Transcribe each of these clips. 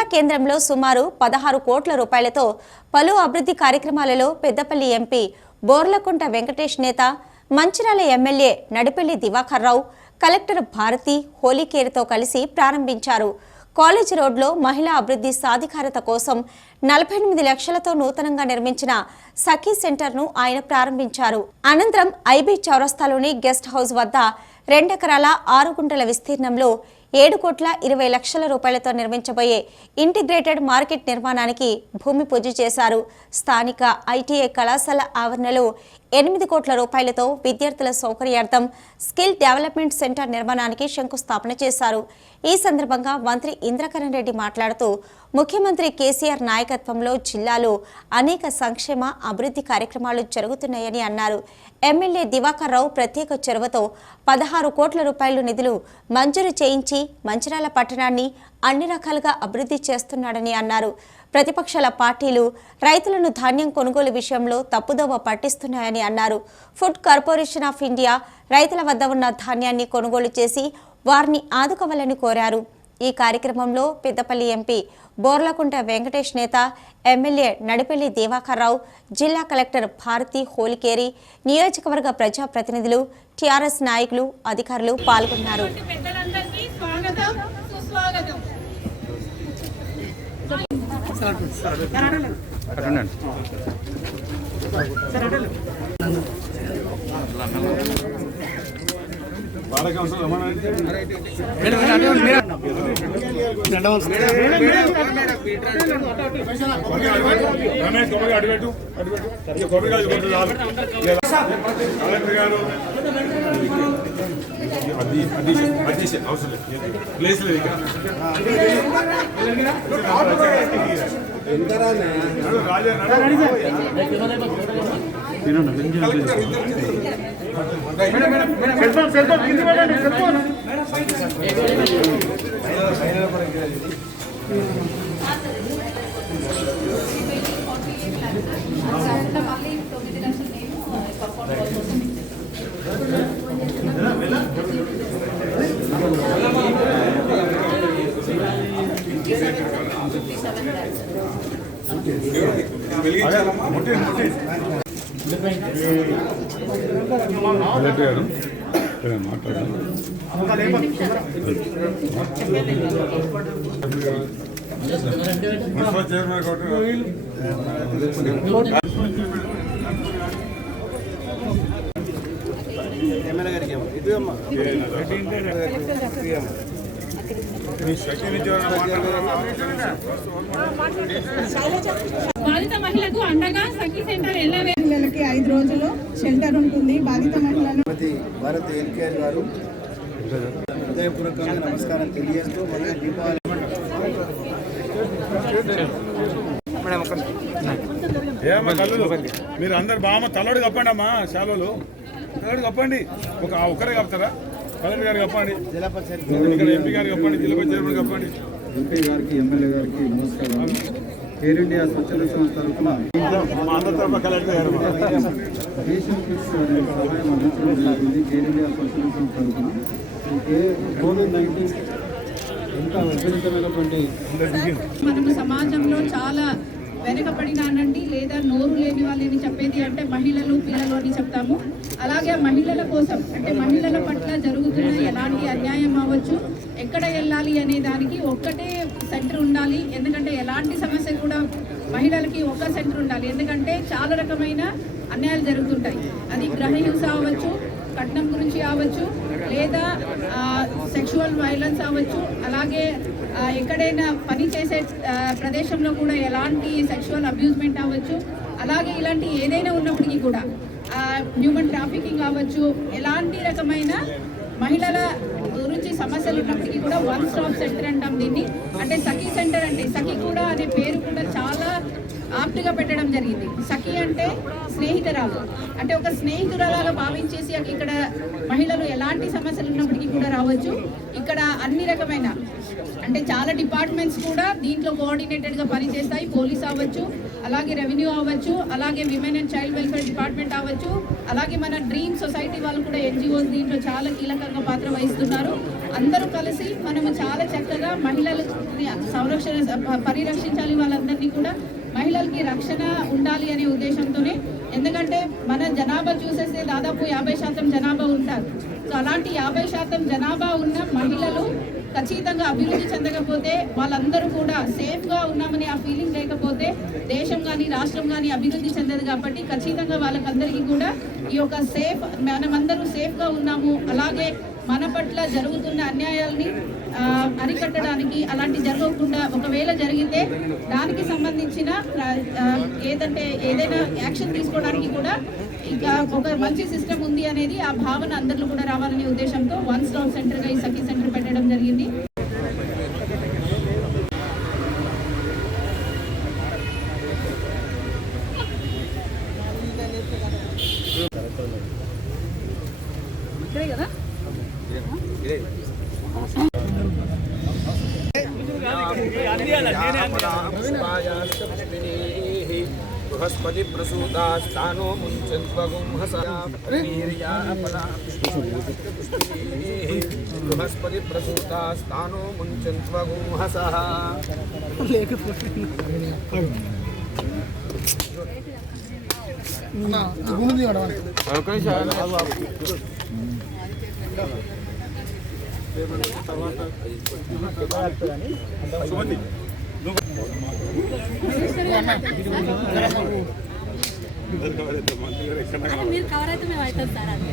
జిల్లా కేంద్రంలో సుమారు పదహారు కోట్ల రూపాయలతో పలు అభివృద్ధి కార్యక్రమాలలో పెద్దపల్లి ఎంపీ బోర్లకుంట వెంకటేష్ నేత మంచిరాల ఎమ్మెల్యే నడిపెల్లి దివాకర్ రావు కలెక్టర్ భారతి హోలీకేర్తో కలిసి ప్రారంభించారు. కాలేజ్ రోడ్లో మహిళా అభివృద్ధి సాధికారత కోసం నలభై ఎనిమిది లక్షలతో నూతనంగా నిర్మించిన సఖీ సెంటర్ను ఆయన ప్రారంభించారు. అనంతరం ఐబీ చౌరస్తాలోని గెస్ట్ హౌస్ వద్ద రెండెకరాల ఆరు గుంటల విస్తీర్ణంలో ఏడు కోట్ల ఇరవై లక్షల రూపాయలతో నిర్మించబోయే ఇంటిగ్రేటెడ్ మార్కెట్ నిర్మాణానికి భూమి పూజ చేశారు స్థానిక ఐటీఐ కళాశాల ఆవరణలో ఎనిమిది కోట్ల రూపాయలతో విద్యార్థుల సౌకర్యార్థం స్కిల్ డెవలప్మెంట్ సెంటర్ నిర్మాణానికి శంకుస్థాపన చేశారు. ఈ సందర్భంగా మంత్రి ఇంద్రకరణ్ రెడ్డి మాట్లాడుతూ ముఖ్యమంత్రి కేసీఆర్ నాయకత్వంలో జిల్లాలో అనేక సంక్షేమ అభివృద్ధి కార్యక్రమాలు జరుగుతున్నాయని అన్నారు. ఎమ్మెల్యే దివాకర్ రావు ప్రత్యేక చొరవతో పదహారు కోట్ల రూపాయలు నిధులు మంజూరు చేయించి మంచిరాల పట్టణాన్ని అన్ని రకాలుగా అభివృద్ధి చేస్తున్నాడని అన్నారు. ప్రతిపక్షాల పార్టీలు రైతులను ధాన్యం కొనుగోలు విషయంలో తప్పుదోవ పట్టిస్తున్నాయని అన్నారు. ఫుడ్ కార్పొరేషన్ ఆఫ్ ఇండియా రైతుల వద్ద ఉన్న ధాన్యాన్ని కొనుగోలు చేసి వారిని ఆదుకోవాలని కోరారు. ఈ కార్యక్రమంలో పెద్దపల్లి ఎంపీ బోర్లకుంట వెంకటేష్ నేత ఎమ్మెల్యే నడిపెల్లి దివాకర్రావు జిల్లా కలెక్టర్ భారతి హోలికేరి నియోజకవర్గ ప్రజాప్రతినిధులు టీఆర్ఎస్ నాయకులు అధికారులు పాల్గొన్నారు. రమేష్ కొబ్బరి అడిపెట్టు అడిపెట్టు ఇక కలెక్టర్ గారు అది అది అది అవసరం లేదు ప్లేస్ లేదు ఇక్కడ నడు, రాజే నడు. వెలిగించాలమ్మా. మాట్లాడారు చైర్మన్ కాబట్టి మీ శక్తి నుంచి ఎవరైనా మాట్లాడతారా? బాధిత మహిళకు అండగా సఖీ సెంటర్ మహిళలకి ఐదు రోజులు షెల్టర్ ఉంటుంది. బాధిత శ్రీమతి భారత్ ఎన్కేఆర్ గారు హృదయపూర్వకంగా నమస్కారం తెలియజేస్తూ మన దీపావళి మీరు అందరు బామ్మ తలడు కప్పండి అమ్మా శాలోలు తలడు కప్పండి. ఒక ఆ ఒక్కరే కప్పుతారా? కలెక్టర్ గారు కప్పండి. జిల్లా పరిషత్ ఇక్కడ ఎంపీ గారు కప్పండి జిల్లా పంచాయతీ చైర్మన్ కప్పండి. ఎంపీ గారికి ఎమ్మెల్యే గారికి నమస్కారం. ఎయిర్ ఇండియా స్వచ్ఛంద సంస్థ తరఫున గారు. ఏషియన్ అనే సహాయం అందించడం జరుగుతుంది ఎయిర్ ఇండియా స్వచ్ఛంద సంస్థ తరఫున. కోవిడ్ నైన్టీన్ ఇంకా విపరీతమైనటువంటి మనము సమాజంలో చాలా వెనుకబడినానండి లేదా నోరు లేని వాళ్ళని చెప్పేది అంటే మహిళలు పిల్లలు అని చెప్తాము. అలాగే మహిళల కోసం అంటే మహిళల పట్ల జరుగుతున్న ఎలాంటి అన్యాయం అవ్వచ్చు ఎక్కడ వెళ్ళాలి అనే దానికి ఒక్కటే సెంటర్ ఉండాలి. ఎందుకంటే ఎలాంటి సమస్య కూడా మహిళలకి ఒక్క సెంటర్ ఉండాలి. ఎందుకంటే చాలా రకమైన అన్యాయాలు జరుగుతుంటాయి. అది గ్రహహింస అవ్వచ్చు కట్నం గురించి అవ్వచ్చు లేదా సెక్షువల్ వైలెన్స్ అవ్వచ్చు అలాగే ఎక్కడైనా పని చేసే ప్రదేశంలో కూడా ఎలాంటి సెక్షువల్ అబ్యూస్మెంట్ అవ్వచ్చు అలాగే ఇలాంటి ఏదైనా ఉన్నప్పటికీ కూడా హ్యూమన్ ట్రాఫికింగ్ అవ్వచ్చు ఎలాంటి రకమైన మహిళల గురించి సమస్యలు ఉన్నప్పటికీ కూడా వన్ స్టాప్ సెంటర్ అంటాం దీన్ని. అంటే సఖీ సెంటర్ అంటే సఖీ కూడా అనే పేరు కూడా చాలా ఆప్ట్గా పెట్టడం జరిగింది. సఖి అంటే స్నేహితురాలు. అంటే ఒక స్నేహితురాలాగా భావించేసి ఇక్కడ మహిళలు ఎలాంటి సమస్యలు ఉన్నప్పటికీ కూడా రావచ్చు. ఇక్కడ అన్ని రకమైన అంటే చాలా డిపార్ట్మెంట్స్ కూడా దీంట్లో కోఆర్డినేటెడ్గా పనిచేస్తాయి. పోలీస్ అవ్వచ్చు అలాగే రెవెన్యూ అవ్వచ్చు అలాగే women and child welfare department అవ్వచ్చు అలాగే మన డ్రీమ్ సొసైటీ వాళ్ళు కూడా ఎన్జిఓస్ దీంట్లో చాలా కీలకంగా పాత్ర వహిస్తున్నారు. అందరూ కలిసి మనము చాలా చక్కగా మహిళలని సంరక్షణ పరిరక్షించాలి వాళ్ళందరినీ కూడా మహిళలకి రక్షణ ఉండాలి అనే ఉద్దేశంతోనే. ఎందుకంటే మన జనాభా చూసేస్తే దాదాపు యాభై శాతం జనాభా ఉంటారు. సో అలాంటి యాభై శాతం జనాభా ఉన్న మహిళలు ఖచ్చితంగా అభివృద్ధి చెందకపోతే వాళ్ళందరూ కూడా సేఫ్గా ఉన్నామని ఆ ఫీలింగ్ లేకపోతే దేశం కానీ రాష్ట్రం కానీ అభివృద్ధి చెందదు కాబట్టి ఖచ్చితంగా వాళ్ళకందరికీ కూడా ఈ యొక్క సేఫ్ మనమందరూ సేఫ్గా ఉన్నాము. అలాగే మన పట్ల జరుగుతున్న అన్యాయాల్ని అరికట్టడానికి అలాంటి జరగకుండా ఒకవేళ జరిగితే దానికి సంబంధించిన ఏదంటే ఏదైనా యాక్షన్ తీసుకోవడానికి కూడా ఇక ఒక మంచి సిస్టమ్ ఉంది అనేది ఆ భావన అందరిలో కూడా రావాలనే ఉద్దేశంతో వన్ స్టాప్ సెంటర్గా ఈ సఖీ సెంటర్ పెట్టడం జరిగింది. బృహస్పతి ప్రసూతాస్తానో ప్రసూతాస్తానో ముంచంత్వగుంహస మీరు కవర్ అయితే మేము అవుతుంది సార్ అంతే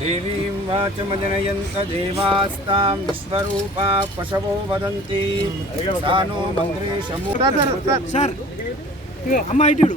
దేవీం వాచమజనయంత దేవాస్తాం విశ్వరూపా పశవో వదంతి సానో మంత్రేశము సార్ అమ్మ ఇటుడు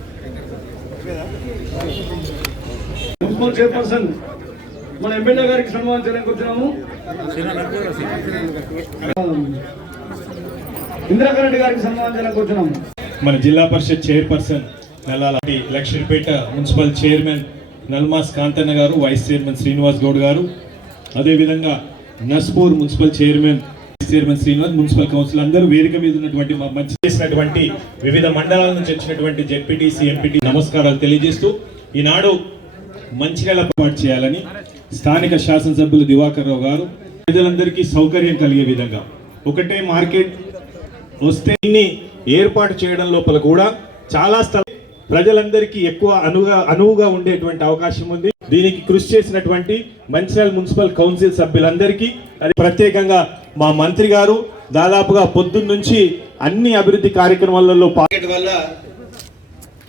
మున్సిపల్ చైర్పర్సన్ మన ఎమ్మెల్యే గారికి సన్మానించడానికి వచ్చినాము. ఇందిరాకరెడ్డి గారికి సన్మానించడానికి వచ్చినాము. మన జిల్లా పరిషత్ chairperson నల్లాలి Lakshmipeta municipal chairman Nalmas Kanthanna గారు వైస్ చైర్మన్ శ్రీనివాస్ గౌడ్ గారు. అదేవిధంగా Naspur municipal chairman vice chairman Srinivas municipal council అందరూ వేదిక మీద ఉన్నటువంటి మా మంచి చేసినటువంటి వివిధ మండలాల నుంచి వచ్చినటువంటి జెడ్పీటీసీ ఎంపీటీ నమస్కారాలు తెలియజేస్తూ ఈనాడు మంచిర్యాల పాటు చేయాలని స్థానిక శాసనసభ్యులు దివాకర్ రావు గారు ప్రజలందరికీ సౌకర్యం కలిగే విధంగా. ఒకటే మార్కెట్ వస్తే ఏర్పాటు చేయడం లోపల కూడా చాలా స్థలం ప్రజలందరికీ ఎక్కువ అనువుగా అనువుగా ఉండేటువంటి అవకాశం ఉంది. దీనికి కృషి చేసినటువంటి మంచిర్యాల మున్సిపల్ కౌన్సిల్ సభ్యులందరికీ అది ప్రత్యేకంగా మా మంత్రి గారు దాదాపుగా పొద్దున్న నుంచి అన్ని అభివృద్ధి కార్యక్రమాలలో పాకెట్ మార్కెట్ వల్ల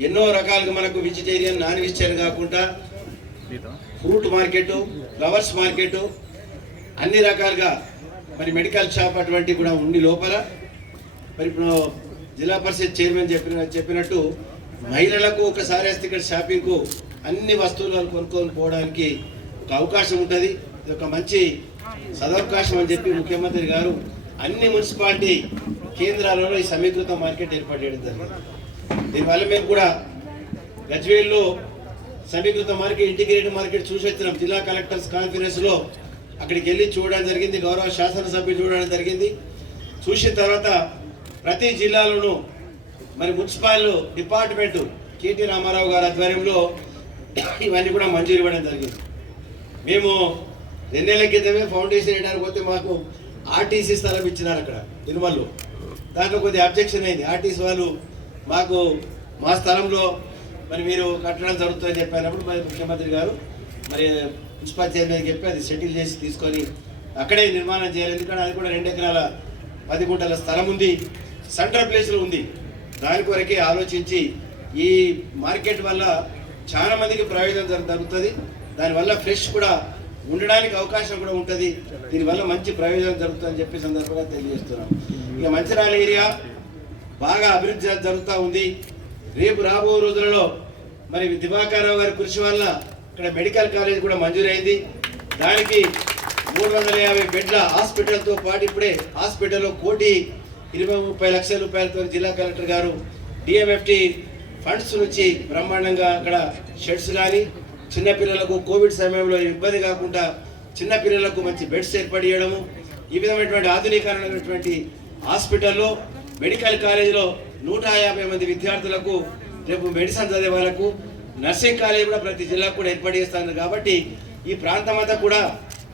ఎన్నో రకాలుగా మనకు వెజిటేరియన్ నాన్ వెజిటేరియన్ కాకుండా ఫ్రూట్ మార్కెట్ ఫ్లవర్స్ మార్కెట్ అన్ని రకాలుగా మరి మెడికల్ షాప్ అటువంటి కూడా ఉండి లోపల. మరి ఇప్పుడు జిల్లా పరిషత్ చైర్మన్ చెప్పిన చెప్పినట్టు మహిళలకు ఒకసారి వస్తే ఇక్కడ షాపింగ్కు అన్ని వస్తువులు కొనుక్కొని పోవడానికి ఒక అవకాశం ఉంటుంది. ఇది ఒక మంచి సదవకాశం అని చెప్పి ముఖ్యమంత్రి గారు అన్ని మున్సిపాలిటీ కేంద్రాలలో ఈ సమీకృత మార్కెట్ ఏర్పాటు చేయడం జరిగింది. దీనివల్ల మేము కూడా గజ్వేల్లో సమీకృత మార్కెట్ ఇంటిగ్రేటెడ్ మార్కెట్ చూసి వచ్చినాం. జిల్లా కలెక్టర్స్ కాన్ఫరెన్స్లో అక్కడికి వెళ్ళి చూడడం జరిగింది. గౌరవ శాసనసభ్యులు చూడడం జరిగింది. చూసిన తర్వాత ప్రతి జిల్లాలోనూ మరి మున్సిపల్ డిపార్ట్మెంట్ కేటీ రామారావు గారి ఆధ్వర్యంలో ఇవన్నీ కూడా మంజూరు ఇవ్వడం జరిగింది. మేము రెండేళ్ళ క్రితమే ఫౌండేషన్ వేయడానికి పోతే మాకు ఆర్టీసీ స్థలం ఇచ్చినారు అక్కడ తిరుమలలో దాంట్లో కొద్దిగా అబ్జెక్షన్ అయింది. ఆర్టీసీ వాళ్ళు మాకు మా స్థలంలో మరి మీరు కట్టడం జరుగుతుందని చెప్పినప్పుడు మరి ముఖ్యమంత్రి గారు మరి మున్సిపల్ చైర్మన్ చెప్పి అది సెటిల్ చేసి తీసుకొని అక్కడే నిర్మాణం చేయాలి. ఎందుకంటే అది కూడా రెండు ఎకరాల పది గుంటల స్థలం ఉంది. సెంట్రల్ ప్లేస్లో ఉంది. దాని కొరకే ఆలోచించి ఈ మార్కెట్ వల్ల చాలా మందికి ప్రయోజనం జరుగుతుంది. దానివల్ల ఫ్రెష్ కూడా ఉండడానికి అవకాశం కూడా ఉంటుంది. దీనివల్ల మంచి ప్రయోజనం జరుగుతుందని చెప్పి సందర్భంగా తెలియజేస్తున్నాం. ఇక మంచిర్యాల ఏరియా బాగా అభివృద్ధి జరుగుతూ ఉంది. రేపు రాబో రోజులలో మరి దివాకరావు గారి కృషి వల్ల ఇక్కడ మెడికల్ కాలేజ్ కూడా మంజూరైంది. దానికి మూడు వందల యాభై బెడ్ల హాస్పిటల్తో పాటు ఇప్పుడే హాస్పిటల్లో కోటి ఇరవై ముప్పై లక్షల రూపాయలతో జిల్లా కలెక్టర్ గారు డిఎంఎఫ్టి ఫండ్స్ నుంచి బ్రహ్మాండంగా అక్కడ షెడ్స్ కానీ చిన్నపిల్లలకు కోవిడ్ సమయంలో ఇబ్బంది కాకుండా చిన్నపిల్లలకు మంచి బెడ్స్ ఏర్పాటు చేయడము ఈ విధమైనటువంటి ఆధునీకరణమైనటువంటి హాస్పిటల్లో మెడికల్ కాలేజీలో నూట యాభై మంది విద్యార్థులకు రేపు మెడిసిన్ చదివే వాళ్ళకు నర్సింగ్ కాలేజ్ కూడా ప్రతి జిల్లాకు కూడా ఏర్పాటు చేస్తుంది. కాబట్టి ఈ ప్రాంతం అంతా కూడా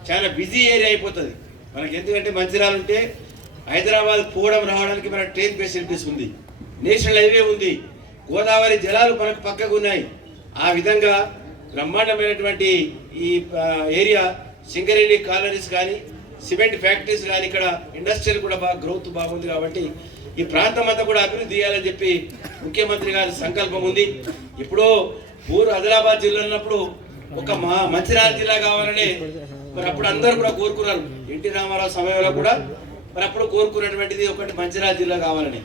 చాలా బిజీ ఏరియా అయిపోతుంది. మనకి ఎందుకంటే మంచిర్యాల ఉంటే హైదరాబాద్ పోవడం రావడానికి మన ట్రైన్ ఫెసిలిటీస్ ఉంది. నేషనల్ హైవే ఉంది. గోదావరి జలాలు మనకు పక్కకు ఉన్నాయి. ఆ విధంగా బ్రహ్మాండమైనటువంటి ఈ ఏరియా సింగరేణి కాలనీస్ కానీ సిమెంట్ ఫ్యాక్టరీస్ కానీ ఇక్కడ ఇండస్ట్రియల్ కూడా బాగా గ్రోత్ బాగుంది కాబట్టి ఈ ప్రాంతం అంతా కూడా అభివృద్ధి చేయాలని చెప్పి ముఖ్యమంత్రి గారి సంకల్పం ఉంది. ఇప్పుడు ఊరు ఆదిలాబాద్ జిల్లా ఉన్నప్పుడు ఒక మా మంచిర్యాల జిల్లా కావాలని మరి అప్పుడు అందరూ కూడా కోరుకున్నారు. ఎన్టీ రామారావు సమయంలో కూడా మరి అప్పుడు కోరుకున్నటువంటిది ఒకటి మంచిర్యాల జిల్లా కావాలని.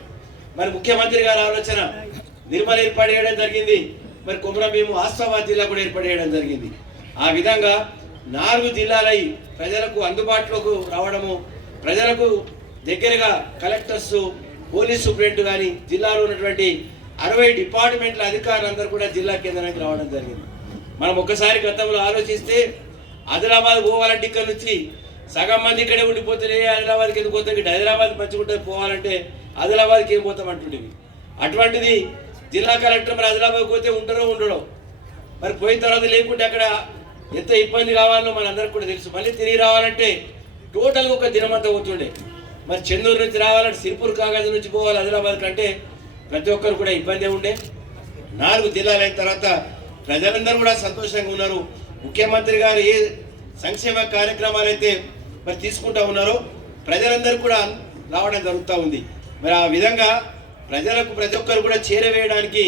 మరి ముఖ్యమంత్రి గారి ఆలోచన నిర్మల్ ఏర్పాటు చేయడం జరిగింది. మరి కుమరం మేము ఆస్తాబాద్ జిల్లా కూడా ఏర్పడేయడం జరిగింది. ఆ విధంగా నాలుగు జిల్లాలై ప్రజలకు అందుబాటులోకి రావడము ప్రజలకు దగ్గరగా కలెక్టర్స్ పోలీస్ సూపరింట్ కానీ జిల్లాలో ఉన్నటువంటి అరవై డిపార్ట్మెంట్ల అధికారులందరూ కూడా జిల్లా కేంద్రానికి రావడం జరిగింది. మనం ఒక్కసారి గతంలో ఆలోచిస్తే ఆదిలాబాద్ పోవాలంటే ఇక్కడ నుంచి సగం మంది ఇక్కడే ఉండిపోతే ఆదిలాబాద్కి ఎందుకు పోతాం ఇటు హైదరాబాద్ మంచిగుంటే పోవాలంటే ఆదిలాబాద్కి ఏం పోతాం అంటుండేవి అటువంటిది జిల్లా కలెక్టర్ మరి ఆదిలాబాద్ పోతే ఉంటారో ఉండడో. మరి పోయిన తర్వాత లేకుంటే అక్కడ ఎంత ఇబ్బంది కావాలో మన అందరికి కూడా తెలుసు. మళ్ళీ తిరిగి రావాలంటే టోటల్గా ఒక దినమంతా పోతుండే. మరి చెన్నూరు నుంచి రావాలంటే సిరిపూర్ కాగజ్ నుంచి పోవాలి ఆదిలాబాద్ కంటే ప్రతి ఒక్కరు కూడా ఇబ్బంది ఉండే. నాలుగు జిల్లాలు అయిన తర్వాత ప్రజలందరూ కూడా సంతోషంగా ఉన్నారు. ముఖ్యమంత్రి గారు ఏ సంక్షేమ కార్యక్రమాలు అయితే మరి తీసుకుంటా ఉన్నారో ప్రజలందరూ కూడా రావడం జరుగుతూ ఉంది. మరి ఆ విధంగా ప్రజలకు ప్రతి ఒక్కరు కూడా చేరవేయడానికి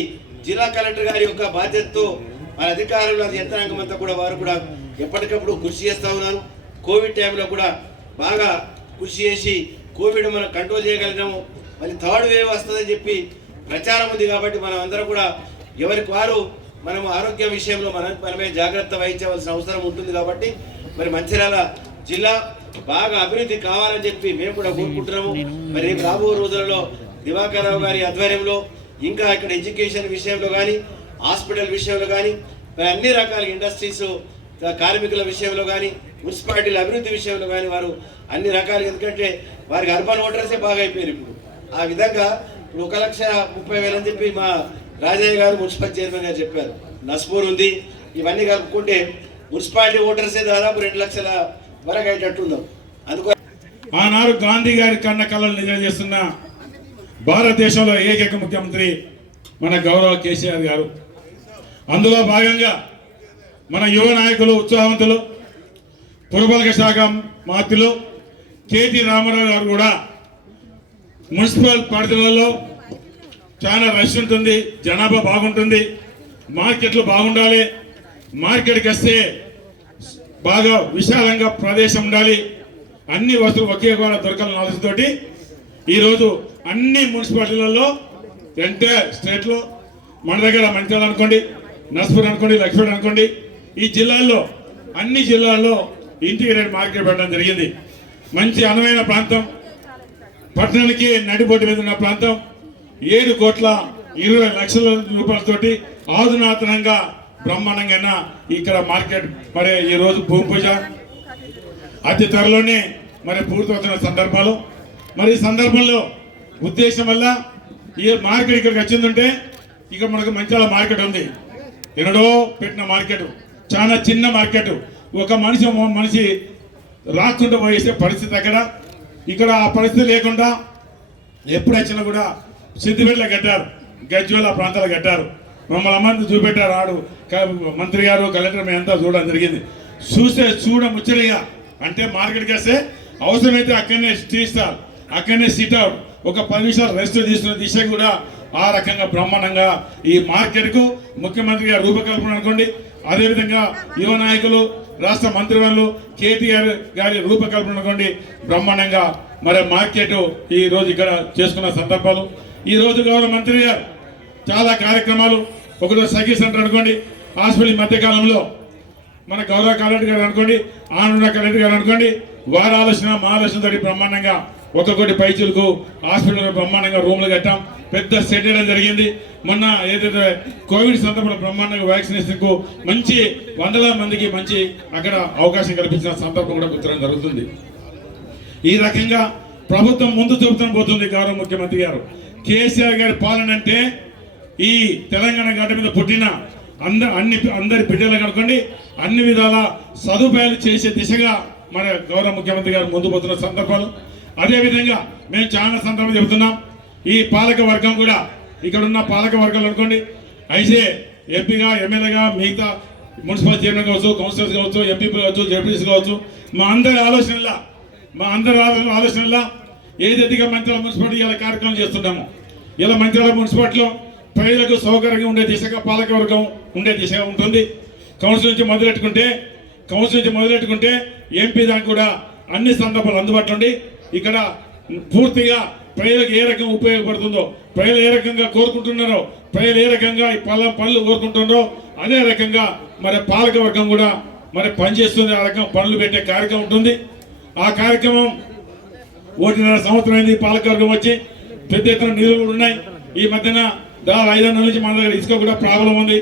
జిల్లా కలెక్టర్ గారి యొక్క బాధ్యతతో మన అధికారులు అది యంత్రాంగం అంతా కూడా వారు కూడా ఎప్పటికప్పుడు కృషి చేస్తూ ఉన్నారు. కోవిడ్ టైంలో కూడా బాగా కృషి చేసి కోవిడ్ మనం కంట్రోల్ చేయగలిగాము. మళ్ళీ థర్డ్ వేవ్ వస్తుందని చెప్పి ప్రచారం ఉంది కాబట్టి మనం అందరం కూడా ఎవరికి వారు మనం ఆరోగ్య విషయంలో మన మనమే జాగ్రత్త వహించవలసిన అవసరం ఉంటుంది కాబట్టి మరి మంచిర్యాల జిల్లా బాగా అభివృద్ధి కావాలని చెప్పి మేము కూడా కోరుకుంటున్నాము. మరి రాబోయే రోజుల్లో రోజులలో దివాకర్ రావు గారి ఆధ్వర్యంలో ఇంకా ఇక్కడ ఎడ్యుకేషన్ విషయంలో కానీ హాస్పిటల్ విషయంలో కానీ మరి అన్ని రకాల ఇండస్ట్రీస్ కార్మికుల విషయంలో కానీ మున్సిపాలిటీల అభివృద్ధి విషయంలో కానీ వారు అన్ని రకాలు. ఎందుకంటే వారికి అర్బన్ ఓటర్సే బాగా అయిపోయారు ఇప్పుడు. ఆ విధంగా ఇప్పుడు ఒక లక్ష ముప్పై వేలు అని చెప్పి మా రాజయ్య గారు మున్సిపల్ చైర్మన్ గారు చెప్పారు. నస్పూర్ ఉంది. ఇవన్నీ కలుపుకుంటే మున్సిపాలిటీ ఓటర్సే దాదాపు రెండు లక్షల వరకు అయ్యేటట్టుందాం అందుకో ఆనాడు గాంధీ గారి కన్న కళలు నిజం చేస్తున్న భారతదేశంలో ఏకైక ముఖ్యమంత్రి మన గౌరవ కేసీఆర్ గారు. అందులో భాగంగా మన యువ నాయకులు ఉత్సాహవంతులు పురపాలక శాఖ మంత్రులు కేటీ రామారావు గారు కూడా మున్సిపల్ పరిధిలలో చాలా రష్ ఉంటుంది జనాభా బాగుంటుంది మార్కెట్లు బాగుండాలి మార్కెట్కి వస్తే బాగా విశాలంగా ప్రదేశం ఉండాలి అన్ని వస్తువులు ఒకే కూడా దొరకాలని ఆలోచనతోటి ఈరోజు అన్ని మున్సిపాలిటీలలో ఎంటైర్ స్టేట్లో మన దగ్గర మంచాల అనుకోండి నస్పూర్ అనుకోండి లక్ష్మణ్ అనుకోండి ఈ జిల్లాల్లో అన్ని జిల్లాల్లో ఇంటిగ్రేటెడ్ మార్కెట్ పెట్టడం జరిగింది. మంచి అనువైన ప్రాంతం పట్టణానికి నడిబొడ్డు మీద ఉన్న ప్రాంతం ఏడు కోట్ల ఇరవై లక్షల రూపాయలతోటి ఆధునాతనంగా బ్రహ్మాండంగా ఇక్కడ మార్కెట్ మరి ఈరోజు భూమి పూజ. అతి త్వరలోనే మరి పూర్తవుతున్న సందర్భాలు. మరి ఈ సందర్భంలో ఉద్దేశం వల్ల ఈ మార్కెట్ ఇక్కడికి వచ్చిందంటే ఇక మనకు మంచిగా మార్కెట్ ఉంది. ఎన్నడో పెట్టిన మార్కెట్ చాలా చిన్న మార్కెట్. ఒక మనిషి మనిషి రాకుండా పోయేసే పరిస్థితి అక్కడ. ఇక్కడ ఆ పరిస్థితి లేకుండా ఎప్పుడు వచ్చినా కూడా సిద్దిపేటలో కట్టారు గజ్వేల్ ఆ ప్రాంతాలు కట్టారు. మమ్మల్ని అమ్మంది చూపెట్టారు ఆడు. మంత్రి గారు కలెక్టర్ మేము అంతా చూడడం జరిగింది. చూస్తే చూడ ముచ్చరిగా అంటే మార్కెట్కి వస్తే అవసరమైతే అక్కడనే తీస్తారు. అక్కడనే సిట్ ఒక పది నిమిషాలు రెస్ట్ తీసుకున్న దిశ కూడా ఆ రకంగా బ్రహ్మాండంగా ఈ మార్కెట్కు ముఖ్యమంత్రి గారు రూపకల్పన అనుకోండి. అదేవిధంగా యువ నాయకులు రాష్ట్ర మంత్రివర్యులు కేటీఆర్ గారి రూపకల్పన అనుకోండి. బ్రహ్మాండంగా మరి మార్కెట్ ఈ రోజు ఇక్కడ చేసుకున్న సందర్భాలు. ఈ రోజు గౌరవ మంత్రి గారు చాలా కార్యక్రమాలు. ఒకరోజు సఖీ సెంటర్ అనుకోండి. హాస్పిటల్ మధ్యకాలంలో మన గౌరవ కలెక్టర్ గారు అనుకోండి ఆనంద కలెక్టర్ గారు అనుకోండి. వారి ఆలోచన మా ఆలోచనతో బ్రహ్మాండంగా ఒక కోటి పైచులకు హాస్పిటల్ బ్రహ్మాండంగా రూమ్లు కట్టాం. పెద్ద సెట్ జరిగింది. మొన్న ఏదైతే కోవిడ్ సందర్భంలో బ్రహ్మాండంగా వ్యాక్సినేషన్కు మంచి వందల మందికి మంచి అక్కడ అవకాశం కల్పించిన సందర్భం కూడా గుర్తించడం జరుగుతుంది. ఈ రకంగా ప్రభుత్వం ముందు చూపుతూ పోతుంది గౌరవ ముఖ్యమంత్రి గారు. కేసీఆర్ గారి పాలన అంటే ఈ తెలంగాణ గడ్డ మీద పుట్టిన అంద అన్ని అందరి బిడ్డలు కనుకోండి అన్ని విధాల సదుపాయాలు చేసే దిశగా మన గౌరవ ముఖ్యమంత్రి గారు ముందు పోతున్న సందర్భాలు. అదేవిధంగా మేము చాలా సందర్భం చెబుతున్నాం. ఈ పాలక వర్గం కూడా ఇక్కడ ఉన్న పాలక వర్గాలు అనుకోండి. అయితే ఎంపీగా ఎమ్మెల్యేగా మిగతా మున్సిపల్ చైర్మన్ కావచ్చు కౌన్సిలర్స్ కావచ్చు ఎంపీ కావచ్చు జడ్పీస్ కావచ్చు మా అందరి ఆలోచనలా మా అందరి ఆలో- ఆలోచనలా ఏదైతే మంత్రాల మున్సిపాలిటీ ఇలా కార్యక్రమం చేస్తున్నాము ఇలా మంత్రాల మున్సిపాలిటీలో ప్రజలకు సౌకర్యంగా ఉండే దిశగా పాలక వర్గం ఉండే దిశగా ఉంటుంది. కౌన్సిల్ నుంచి మొదలెట్టుకుంటే కౌన్సిల్ నుంచి మొదలెట్టుకుంటే ఎంపీ దానికి కూడా అన్ని సందర్భాలు అందుబాటులో ఉండి ఇక్కడ పూర్తిగా ప్రజలకు ఏ రకంగా ఉపయోగపడుతుందో ప్రజలు ఏ రకంగా కోరుకుంటున్నారో ప్రజలు ఏ రకంగా ఈ పళ్ళ పనులు కోరుకుంటున్నారో అదే రకంగా మరి పాలక వర్గం కూడా మరి పనిచేస్తుంది ఆ రకం పనులు పెట్టే కార్యక్రమం ఉంటుంది. ఆ కార్యక్రమం ఒకటిన్నర సంవత్సరం అయింది పాలకవర్గం వచ్చి పెద్ద ఎత్తున నిధులు కూడా ఉన్నాయి. ఈ మధ్యన దాదాపు ఐదు నెలల నుంచి మన దగ్గర ఇసుక కూడా ప్రాబ్లం ఉంది.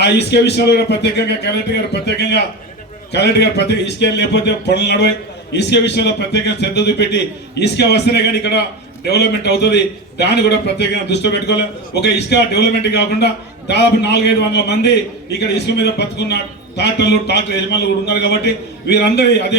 ఆ ఇసుక విషయంలో కూడా ప్రత్యేకంగా కలెక్టర్ గారు ప్రత్యేకంగా కలెక్టర్ గారు ప్రత్యేక ఇసుక లేకపోతే పనులు నడవాయి. ఇసుక విషయంలో ప్రత్యేకంగా శ్రద్ధ చూపెట్టి ఇసుక వస్తేనే కానీ ఇక్కడ డెవలప్మెంట్ అవుతుంది. దాన్ని కూడా ప్రత్యేకంగా దృష్టిలో పెట్టుకోవాలి. ఒక ఇసుక డెవలప్మెంట్ కాకుండా దాదాపు నాలుగైదు వందల మంది ఇక్కడ ఇసుక మీద బతుకున్న ట్రాక్టర్లు ట్రాక్టర్ యజమానులు కూడా ఉన్నారు కాబట్టి వీరందరి అదే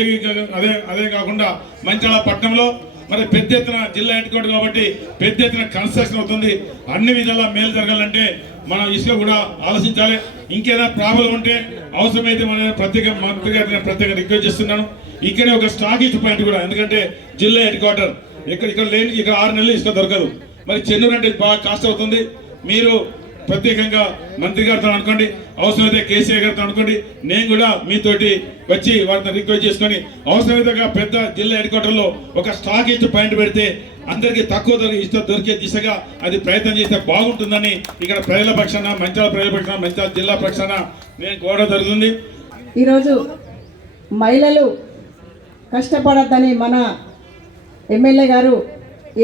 అదే అదే కాకుండా మంచాల పట్టణంలో మరి పెద్ద ఎత్తున జిల్లా హెడ్ కాబట్టి పెద్ద ఎత్తున కన్స్ట్రక్షన్ అవుతుంది. అన్ని విధాలా మేలు జరగాలంటే మనం ఇసుక కూడా ఆలోచించాలి. ఇంకేదైనా ప్రాబ్లం ఉంటే అవసరమైతే మన ప్రత్యేక మంత్రి గారిని నేను ప్రత్యేక రిక్వెస్ట్ చేస్తున్నాను. ఇక్కడే ఒక స్టాకేజ్ పాయింట్ కూడా ఎందుకంటే జిల్లా హెడ్ క్వార్టర్ ఇక్కడ ఇక్కడ లేని ఇక్కడ ఆరు నెలలు ఇసుక దొరకదు. మరి చెన్నూరు అంటే బాగా కాస్ట్ అవుతుంది. మీరు ప్రత్యేకంగా మంత్రి గారితో అనుకోండి అవసరమైతే కేసీఆర్ గారితో అనుకోండి నేను కూడా మీతోటి వచ్చి వారితో రిక్వెస్ట్ చేసుకొని అవసరమైతే పెద్ద జిల్లా హెడ్ క్వార్టర్లో ఒక స్టాక్ ఇచ్చి పాయింట్ పెడితే అందరికీ తక్కువ ధర ఇష్ట దొరికే దిశగా అది ప్రయత్నం చేస్తే బాగుంటుందని ఇక్కడ ప్రజల పక్షాన మంచాల ప్రజల పక్షాన మంచాల జిల్లా పక్షాన నేను కోరడం జరుగుతుంది. ఈరోజు మహిళలు కష్టపడద్దని మన ఎమ్మెల్యే గారు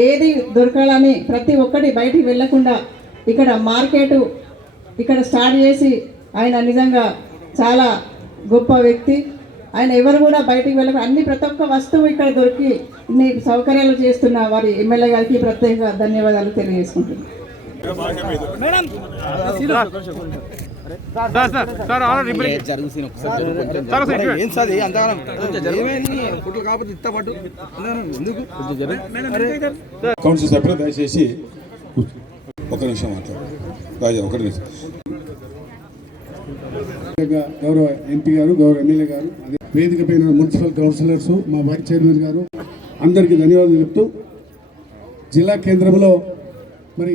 ఏది దొరకాలని ప్రతి ఒక్కటి బయటికి వెళ్ళకుండా ఇక్కడ మార్కెట్ ఇక్కడ స్టార్ట్ చేసి ఆయన నిజంగా చాలా గొప్ప వ్యక్తి. ఆయన ఎవరు కూడా బయటికి వెళ్ళకుండా అన్ని ప్రతి ఒక్క వస్తువు ఇక్కడ దొరికి ఇన్ని సౌకర్యాలు చేస్తున్న వారి ఎమ్మెల్యే గారికి ప్రత్యేక ధన్యవాదాలు తెలియజేసుకుంటున్నాను. దయచేసి ఒక నిమిషం మాట్లాడు. ఒక నిమిషం. గౌరవ ఎంపీ గారు గౌరవ ఎమ్మెల్యే గారు వేదిక పైన మున్సిపల్ కౌన్సిలర్స్ మా వైస్ చైర్మన్ గారు అందరికీ ధన్యవాదాలు చెప్తూ జిల్లా కేంద్రంలో మరి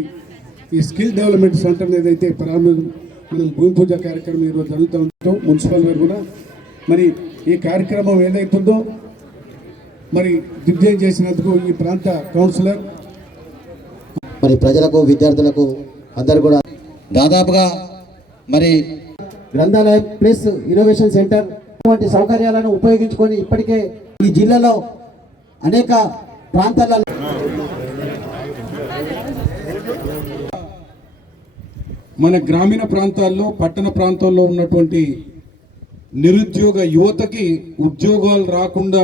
ఈ స్కిల్ డెవలప్మెంట్ సెంటర్ ఏదైతే ప్రారంభం మనం భూమి పూజ కార్యక్రమం ఈరోజు జరుగుతూ ఉందో మున్సిపల్ తరఫున మరి ఈ కార్యక్రమం ఏదైతుందో మరి దిగ్విజయం చేసినందుకు ఈ ప్రాంత కౌన్సిలర్ మరి ప్రజలకు విద్యార్థులకు అందరు కూడా దాదాపుగా మరి గ్రంథాలయం ప్లస్ ఇన్నోవేషన్ సెంటర్ వంటి సౌకర్యాలను ఉపయోగించుకొని ఇప్పటికే ఈ జిల్లాలో అనేక ప్రాంతాలలో మన గ్రామీణ ప్రాంతాల్లో పట్టణ ప్రాంతాల్లో ఉన్నటువంటి నిరుద్యోగ యువతకి ఉద్యోగాలు రాకుండా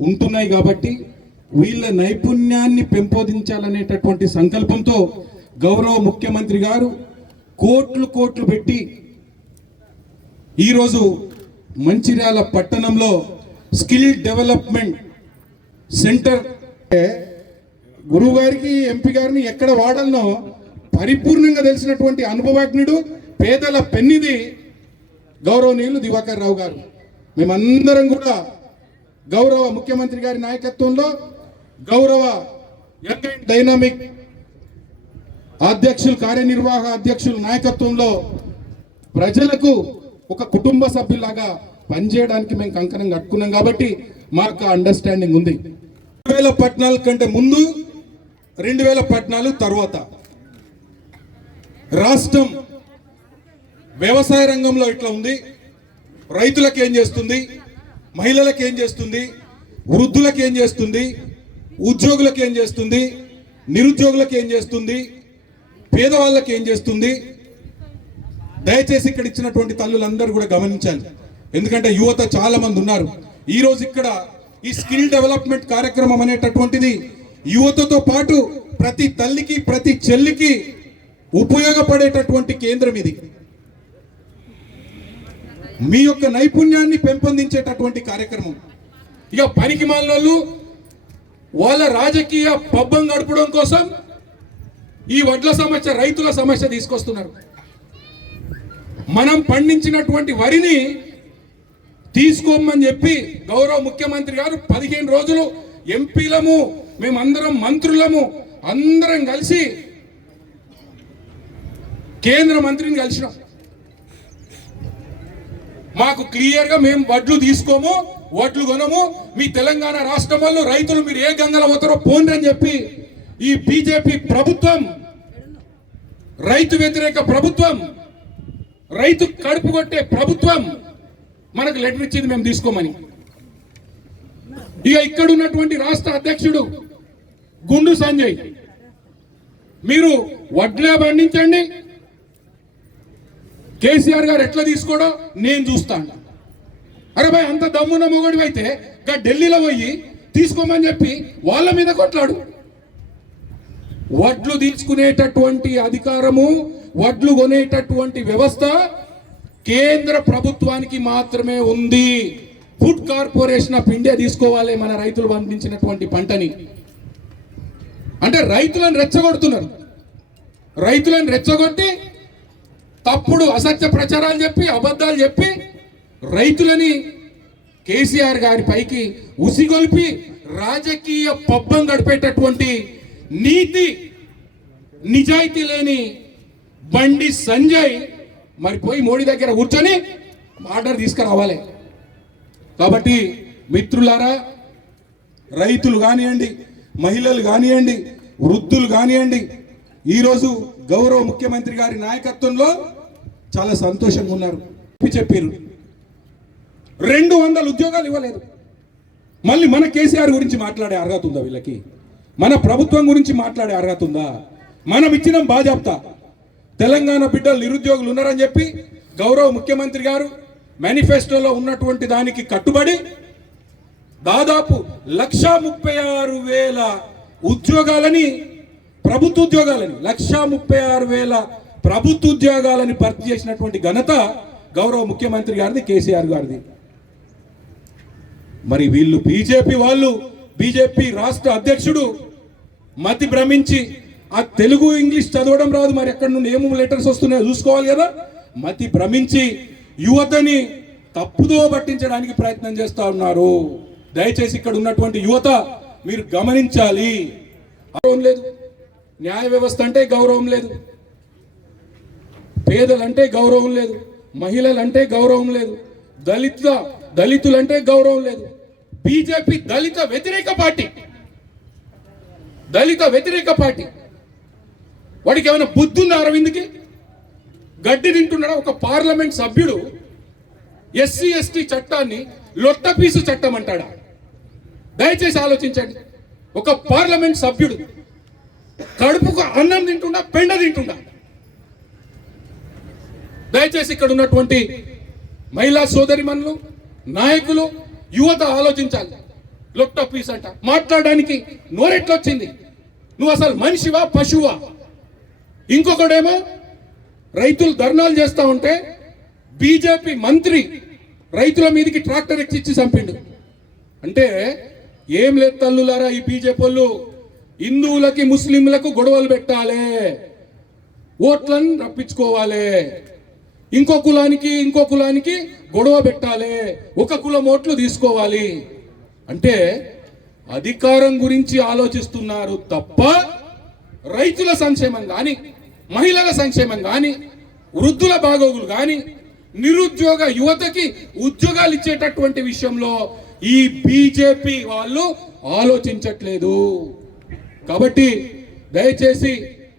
ఉంటున్నాయి కాబట్టి వీళ్ళ నైపుణ్యాన్ని పెంపొందించాలనేటటువంటి సంకల్పంతో గౌరవ ముఖ్యమంత్రి గారు కోట్లు కోట్లు పెట్టి ఈరోజు మంచిర్యాల పట్టణంలో స్కిల్ డెవలప్మెంట్ సెంటర్ గురువు గారికి ఎంపీ గారిని ఎక్కడ వాడాలనో పరిపూర్ణంగా తెలిసినటువంటి అనుభవజ్ఞుడు పేదల పెన్నిది గౌరవనీయులు దివాకర్ రావు గారు. మేమందరం కూడా గౌరవ ముఖ్యమంత్రి గారి నాయకత్వంలో గౌరవ యంగ్ అండ్ డైనామిక్ అధ్యక్షులు కార్యనిర్వాహక అధ్యక్షుల నాయకత్వంలో ప్రజలకు ఒక కుటుంబ సభ్యులాగా పనిచేయడానికి మేము కంకణం కట్టుకున్నాం కాబట్టి మాకు అండర్స్టాండింగ్ ఉంది. రెండు వేల పద్నాలుగు కంటే ముందు రెండు వేల పద్నాలుగు తర్వాత రాష్ట్రం వ్యవసాయ రంగంలో ఇట్లా ఉంది. రైతులకు ఏం చేస్తుంది? మహిళలకు ఏం చేస్తుంది? వృద్ధులకు ఏం చేస్తుంది? ఉద్యోగులకు ఏం చేస్తుంది? నిరుద్యోగులకు ఏం చేస్తుంది? పేదవాళ్ళకి ఏం చేస్తుంది? దయచేసి ఇక్కడ ఇచ్చినటువంటి తల్లులందరూ కూడా గమనించాలి. ఎందుకంటే యువత చాలా మంది ఉన్నారు. ఈ రోజు ఇక్కడ ఈ స్కిల్ డెవలప్మెంట్ కార్యక్రమం అనేటటువంటిది యువతతో పాటు ప్రతి తల్లికి ప్రతి చెల్లికి ఉపయోగపడేటటువంటి కేంద్రం ఇది. మీ యొక్క నైపుణ్యాన్ని పెంపొందించేటటువంటి కార్యక్రమం. ఇక పనికి మాలినోళ్ళు వాళ్ళ రాజకీయ పబ్బం గడపడం కోసం ఈ వడ్ల సమస్య రైతుల సమస్య తీసుకొస్తున్నారు. మనం పండించినటువంటి వరిని తీసుకోమని చెప్పి గౌరవ ముఖ్యమంత్రి గారు పదిహేను రోజులు ఎంపీలము మేమందరం మంత్రులము అందరం కలిసి కేంద్ర మంత్రిని కలిసినాం. మాకు క్లియర్గా మేము వడ్లు తీసుకోము వడ్లు కొనము. మీ తెలంగాణ రాష్ట్రం వల్ల రైతులు మీరు ఏ గంగల పోతారో పోండి అని చెప్పి ఈ బీజేపీ ప్రభుత్వం రైతు వ్యతిరేక ప్రభుత్వం రైతు కడుపు కొట్టే ప్రభుత్వం మనకు లెటర్ ఇచ్చింది మేము తీసుకోమని. ఇక ఇక్కడ ఉన్నటువంటి రాష్ట్ర అధ్యక్షుడు గుండు సంజయ్ మీరు వడ్లే పండించండి. కేసీఆర్ గారు ఎట్లా తీసుకోడో నేను చూస్తాను అరే భాయ్ అంత దమ్మున్న మొగడు అయితే ఇంకా ఢిల్లీలో పోయి తీసుకోమని చెప్పి వాళ్ళ మీద కొట్లాడు. వడ్లు తీసుకునేటటువంటి అధికారము వడ్లు కొనేటటువంటి వ్యవస్థ కేంద్ర ప్రభుత్వానికి మాత్రమే ఉంది. ఫుడ్ కార్పొరేషన్ ఆఫ్ ఇండియా తీసుకోవాలి మన రైతులు పండించినటువంటి పంటని. అంటే రైతులను రెచ్చగొడుతున్నారు. రైతులను రెచ్చగొట్టి తప్పుడు అసత్య ప్రచారాలు చెప్పి అబద్ధాలు చెప్పి రైతులని కేసీఆర్ గారి పైకి ఉసిగొల్పి రాజకీయ పబ్బం గడిపేటటువంటి నీతి నిజాయితీ లేని బండి సంజయ్ మరి పోయి మోడీ దగ్గర కూర్చొని ఆర్డర్ తీసుకురావాలి. కాబట్టి మిత్రులారా రైతులు కానివ్వండి మహిళలు కానివ్వండి వృద్ధులు కానివ్వండి ఈరోజు గౌరవ ముఖ్యమంత్రి గారి నాయకత్వంలో చాలా సంతోషంగా ఉన్నారు. చెప్పారు రెండు వందల ఉద్యోగాలు ఇవ్వలేదు. మళ్ళీ మన కేసీఆర్ గురించి మాట్లాడే అర్హత ఉందా వీళ్ళకి? మన ప్రభుత్వం గురించి మాట్లాడే అర్హత ఉందా? మనం ఇచ్చిన బాజాప్తా తెలంగాణ బిడ్డలు నిరుద్యోగులు ఉన్నారని చెప్పి గౌరవ ముఖ్యమంత్రి గారు మేనిఫెస్టోలో ఉన్నటువంటి దానికి కట్టుబడి దాదాపు లక్షా ముప్పై ఆరు వేల ఉద్యోగాలని ప్రభుత్వ ఉద్యోగాలని లక్షా ముప్పై ఆరు వేల ప్రభుత్వ ఉద్యోగాలని భర్తీ చేసినటువంటి ఘనత గౌరవ ముఖ్యమంత్రి గారిది కేసీఆర్ గారిది. మరి వీళ్ళు బీజేపీ వాళ్ళు బీజేపీ రాష్ట్ర అధ్యక్షుడు మతి భ్రమించి ఆ తెలుగు ఇంగ్లీష్ చదవడం రాదు. మరి ఎక్కడి నుండి ఏమో లెటర్స్ వస్తున్నాయో చూసుకోవాలి కదా. మతి భ్రమించి యువతని తప్పుదో పట్టించడానికి ప్రయత్నం చేస్తా ఉన్నారు. దయచేసి ఇక్కడ ఉన్నటువంటి యువత మీరు గమనించాలి. గౌరవం లేదు. న్యాయ వ్యవస్థ అంటే గౌరవం లేదు. పేదలంటే గౌరవం లేదు. మహిళలంటే గౌరవం లేదు. దళిత దళితులంటే గౌరవం లేదు. బీజేపీ దళిత వ్యతిరేక పార్టీ. దళిత వ్యతిరేక పార్టీ. వాడికి ఏమైనా బుద్ధి ఉందా అరవింద్కి? గడ్డి తింటున్నాడా? ఒక పార్లమెంట్ సభ్యుడు ఎస్సీ ఎస్టీ చట్టాన్ని లొట్టపీసు చట్టం అంటాడా? దయచేసి ఆలోచించండి. ఒక పార్లమెంట్ సభ్యుడు కడుపుకు అన్నం తింటుండా పెండ తింటుండా దయచేసి ఇక్కడ ఉన్నటువంటి మహిళా సోదరిమణులు నాయకులు యువత ఆలోచించాలి. లొట్ట పీస్ అంట. మాట్లాడడానికి నోరెట్లొచ్చింది. నువ్వు అసలు మనిషివా పశువా? ఇంకొకడేమో రైతులు ధర్నాలు చేస్తా ఉంటే బీజేపీ మంత్రి రైతుల మీదకి ట్రాక్టర్ ఎక్కిచ్చి చంపిండు. అంటే ఏం లేదు తల్లులారా ఈ బీజేపీ వాళ్ళు. హిందువులకి ముస్లింలకు గొడవలు పెట్టాలి. ఓట్లను రప్పించుకోవాలి. ఇంకో కులానికి ఇంకో కులానికి గొడవ పెట్టాలి. ఒక కులం ఓట్లు తీసుకోవాలి. అంటే అధికారం గురించి ఆలోచిస్తున్నారు తప్ప రైతుల సంక్షేమం కానీ మహిళల సంక్షేమం కానీ వృద్ధుల బాగోగులు కానీ నిరుద్యోగ యువతకి ఉద్యోగాలు ఇచ్చేటటువంటి విషయంలో ఈ బీజేపీ వాళ్ళు ఆలోచించట్లేదు. కాబట్టి దయచేసి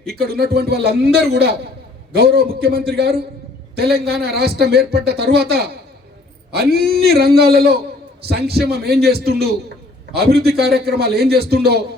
ఇక్కడ ఉన్నటువంటి వాళ్ళందరూ కూడా గౌరవ ముఖ్యమంత్రి గారు తెలంగాణ రాష్ట్రం ఏర్పడ్డ తర్వాత అన్ని రంగాలలో సంక్షేమం ఏం చేస్తుండు అభివృద్ధి కార్యక్రమాలు ఏం చేస్తుండో